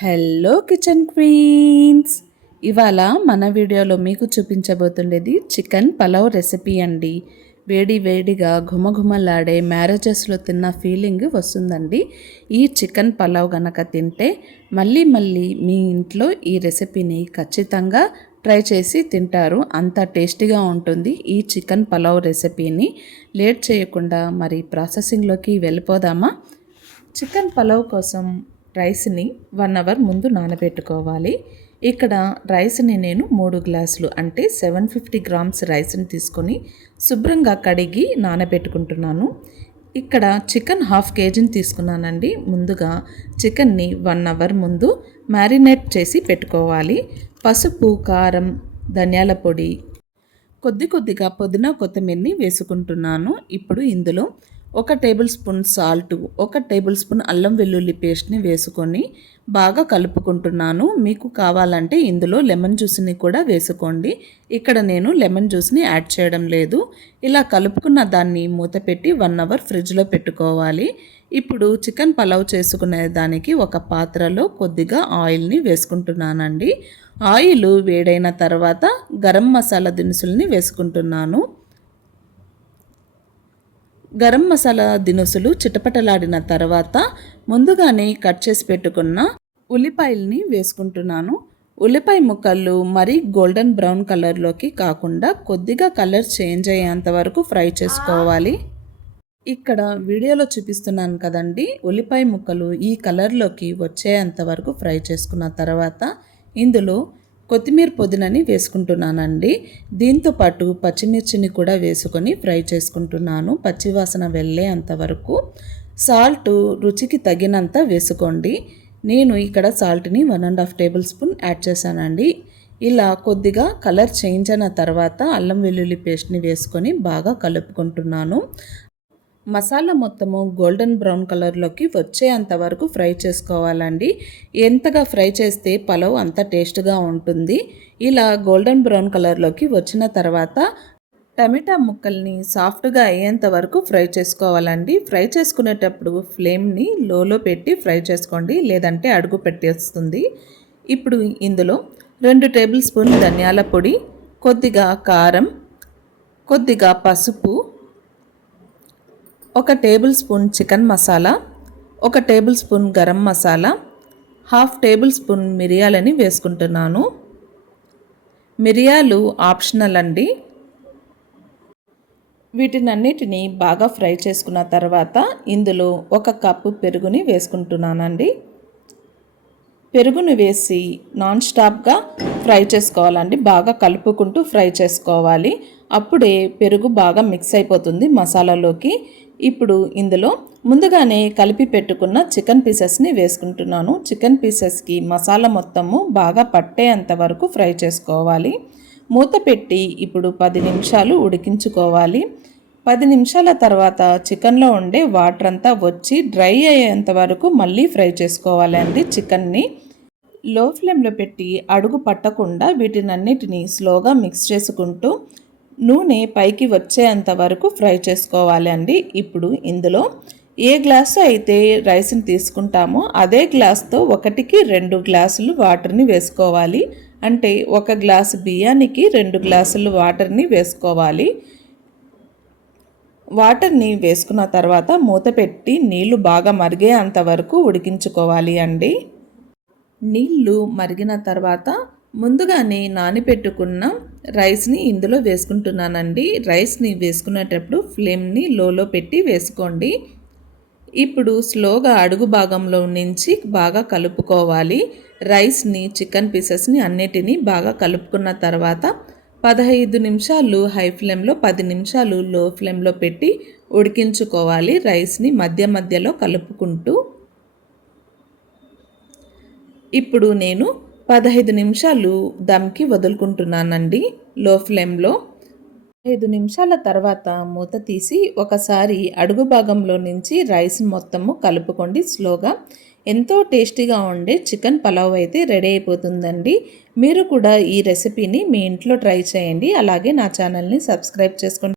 Hello kitchen queens. ఇవాళ మన వీడియోలో మీకు చూపించబోతుండేది చికెన్ పలావ్ రెసిపీ అండి. వేడి వేడిగా ఘుమఘుమలాడే మ్యారేజెస్లో తిన్న ఫీలింగ్ వస్తుందండి. ఈ చికెన్ పలావ్ గనక తింటే మళ్ళీ మళ్ళీ మీ ఇంట్లో ఈ రెసిపీని ఖచ్చితంగా ట్రై చేసి తింటారు. అంత టేస్టీగా ఉంటుంది ఈ చికెన్ పలావ్ రెసిపీని. లేట్ చేయకుండా మరి ప్రాసెసింగ్లోకి వెళ్ళిపోదామా? చికెన్ పలావ్ కోసం రైస్ని 1 అవర్ ముందు నానబెట్టుకోవాలి. ఇక్కడ రైస్ని నేను 3 గ్లాసులు అంటే 750 గ్రామ్స్ రైస్ని తీసుకొని శుభ్రంగా కడిగి నానబెట్టుకుంటున్నాను. ఇక్కడ చికెన్ 1/2 కేజీని తీసుకున్నానండి. ముందుగా చికెన్ని 1 అవర్ ముందు మ్యారినేట్ చేసి పెట్టుకోవాలి. పసుపు, కారం, ధనియాల పొడి, కొద్దిగా పుదీనా కొత్తిమీరని వేసుకుంటున్నాను. ఇప్పుడు ఇందులో 1 table spoon salt, 1 table spoon అల్లం వెల్లుల్లి పేస్ట్ని వేసుకొని బాగా కలుపుకుంటున్నాను. మీకు కావాలంటే ఇందులో లెమన్ జ్యూస్ని కూడా వేసుకోండి. ఇక్కడ నేను లెమన్ జ్యూస్ని యాడ్ చేయడం లేదు. ఇలా కలుపుకున్న దాన్ని మూత పెట్టి 1 అవర్ ఫ్రిడ్జ్లో పెట్టుకోవాలి. ఇప్పుడు చికెన్ పలావ్ చేసుకునే దానికి ఒక పాత్రలో కొద్దిగా ఆయిల్ని వేసుకుంటున్నానండి. ఆయిల్ వేడైన తర్వాత గరం మసాలా దినుసుల్ని వేసుకుంటున్నాను. గరం మసాలా దినుసులు చిటపటలాడిన తర్వాత ముందుగానే కట్ చేసి పెట్టుకున్న ఉల్లిపాయల్ని వేసుకుంటున్నాను. ఉల్లిపాయ ముక్కలు మరీ గోల్డెన్ బ్రౌన్ కలర్లోకి కాకుండా కొద్దిగా కలర్ చేంజ్ అయ్యేంత వరకు ఫ్రై చేసుకోవాలి. ఇక్కడ వీడియోలో చూపిస్తున్నాను కదండి, ఉల్లిపాయ ముక్కలు ఈ కలర్లోకి వచ్చేంత వరకు ఫ్రై చేసుకున్న తర్వాత ఇందులో కొత్తిమీర పుదీనాని వేసుకుంటున్నానండి. దీంతోపాటు పచ్చిమిర్చిని కూడా వేసుకొని ఫ్రై చేసుకుంటున్నాను పచ్చివాసన వెళ్ళే అంతవరకు. సాల్ట్ రుచికి తగినంత వేసుకోండి. నేను ఇక్కడ సాల్ట్ని 1.5 టేబుల్ స్పూన్ యాడ్ చేశానండి. ఇలా కొద్దిగా కలర్ చేంజ్ అయిన తర్వాత అల్లం వెల్లుల్లి పేస్ట్ని వేసుకొని బాగా కలుపుకుంటున్నాను. మసాలా మొత్తము గోల్డెన్ బ్రౌన్ కలర్లోకి వచ్చేంత వరకు ఫ్రై చేసుకోవాలండి. ఎంతగా ఫ్రై చేస్తే పలావ్ అంత టేస్ట్గా ఉంటుంది. ఇలా గోల్డెన్ బ్రౌన్ కలర్లోకి వచ్చిన తర్వాత టమాటా ముక్కల్ని సాఫ్ట్గా అయ్యేంత వరకు ఫ్రై చేసుకోవాలండి. ఫ్రై చేసుకునేటప్పుడు ఫ్లేమ్ని లోలో పెట్టి ఫ్రై చేసుకోండి, లేదంటే అడుగు పెట్టేస్తుంది. ఇప్పుడు ఇందులో 2 టేబుల్ స్పూన్ ధనియాల పొడి, కొద్దిగా కారం, కొద్దిగా పసుపు, 1 tablespoon chicken masala, 1 tablespoon garam masala, 1/2 tablespoon మిరియాలని వేసుకుంటున్నాను. మిరియాలు ఆప్షనల్ అండి. వీటినన్నిటిని బాగా ఫ్రై చేసుకున్న తర్వాత ఇందులో 1 కప్పు పెరుగుని వేసుకుంటున్నానండి. పెరుగును వేసి నాన్ స్టాప్గా ఫ్రై చేసుకోవాలండి. బాగా కలుపుకుంటూ ఫ్రై చేసుకోవాలి. అప్పుడే పెరుగు బాగా మిక్స్ అయిపోతుంది మసాలాలోకి. ఇప్పుడు ఇందులో ముందుగానే కలిపి పెట్టుకున్న చికెన్ పీసెస్ని వేసుకుంటున్నాను. చికెన్ పీసెస్కి మసాలా మొత్తము బాగా పట్టేంత వరకు ఫ్రై చేసుకోవాలి. మూత పెట్టి ఇప్పుడు 10 నిమిషాలు ఉడికించుకోవాలి. 10 నిమిషాల తర్వాత చికెన్లో ఉండే వాటర్ అంతా వచ్చి డ్రై అయ్యేంత వరకు మళ్ళీ ఫ్రై చేసుకోవాలండి. చికెన్ని లో ఫ్లేమ్లో పెట్టి అడుగు పట్టకుండా వీటినన్నిటిని స్లోగా మిక్స్ చేసుకుంటూ నూనె పైకి వచ్చేంత వరకు ఫ్రై చేసుకోవాలి అండి. ఇప్పుడు ఇందులో ఏ గ్లాసు అయితే రైస్ని తీసుకుంటామో అదే గ్లాస్తో 1కి 2 గ్లాసులు వాటర్ని వేసుకోవాలి. అంటే 1 గ్లాసు బియ్యానికి 2 గ్లాసులు వాటర్ని వేసుకోవాలి. వాటర్ని వేసుకున్న తర్వాత మూత పెట్టి నీళ్లు బాగా మరిగే అంతవరకు ఉడికించుకోవాలి అండి. నీళ్లు మరిగిన తర్వాత ముందుగానే నానబెట్టుకున్న రైస్ని ఇందులో వేసుకుంటున్నానండి. రైస్ని వేసుకునేటప్పుడు ఫ్లేమ్ని లోలో పెట్టి వేసుకోండి. ఇప్పుడు స్లోగా అడుగు భాగంలో నుంచి బాగా కలుపుకోవాలి. రైస్ని, చికెన్ పీసెస్ని అన్నిటినీ బాగా కలుపుకున్న తర్వాత 15 నిమిషాలు హై ఫ్లేమ్లో, 10 నిమిషాలు లో ఫ్లేమ్లో పెట్టి ఉడికించుకోవాలి. రైస్ని మధ్య మధ్యలో కలుపుకుంటూ. ఇప్పుడు నేను 15 నిమిషాలు దమ్కి వదులుకుంటున్నానండి లో ఫ్లేమ్లో. 5 నిమిషాల తర్వాత మూత తీసి ఒకసారి అడుగు భాగంలో నుంచి రైస్ మొత్తము కలుపుకోండి స్లోగా. ఎంతో టేస్టీగా ఉండే చికెన్ పలావ్ అయితే రెడీ అయిపోతుందండి. మీరు కూడా ఈ రెసిపీని మీ ఇంట్లో ట్రై చేయండి. అలాగే నా ఛానల్ని సబ్స్క్రైబ్ చేసుకోండి.